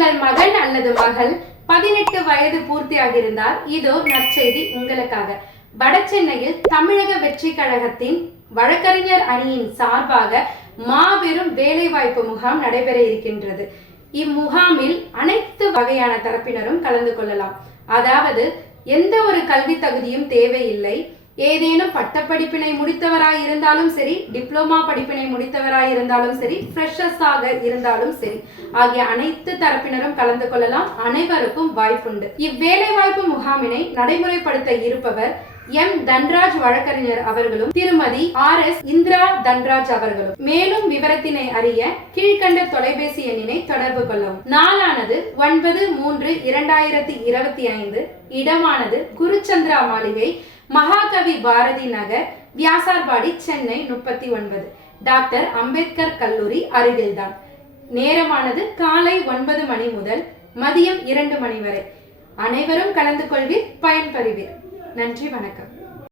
உங்கள் மகன் அல்லது மகள் 18 வயது பூர்த்தியாகியிருந்தால் இதோ நற்செய்தி உங்களுக்காக. வடசென்னையில் தமிழக வெற்றி கழகத்தின் வழக்கறிஞர் அணியின் சார்பாக மாபெரும் வேலைவாய்ப்பு முகாம் நடைபெற இருக்கின்றது. இம்முகாமில் அனைத்து வகையான தரப்பினரும் கலந்து கொள்ளலாம். அதாவது எந்த ஒரு கல்வி தகுதியும் தேவையில்லை. ஏதேனும் பட்டப்படிப்பினை முடித்தவராய் இருந்தாலும் சரி, டிப்ளமா படிப்பினை முடித்தவராய் இருந்தாலும் சரி, ஃப்ரெஷர்ஸாக இருந்தாலும் சரி, ஆகிய அனைத்து தரப்பினரும் கலந்து கொள்ளலாம். அனைவருக்கும் வாய்ப்புண்டு. இவ்வேலைவாய்ப்பு முகாமினை நடைமுறைப்படுத்த இருப்பவர் எம் தன்ராஜ் வழக்கறிஞர் அவர்களும் திருமதி RS இந்திரா தன்ராஜ் அவர்களும். மேலும் விவரத்தினை அறிய கீழ்கண்ட தொலைபேசி எண்ணினை தொடர்பு கொள்ளவும். நாளானது 9/3/2025. இடமானது குருச்சந்திரா மாளிகை, மகாகவி பாரதி நகர், வியாசார்பாடி, சென்னை 39. டாக்டர் அம்பேத்கர் கல்லூரி அருகில்தான். நேரமானது காலை 9 மணி முதல் மதியம் 2 மணி வரை. அனைவரும் கலந்து கொள்வீர், பயன்பெறுவீர். நன்றி, வணக்கம்.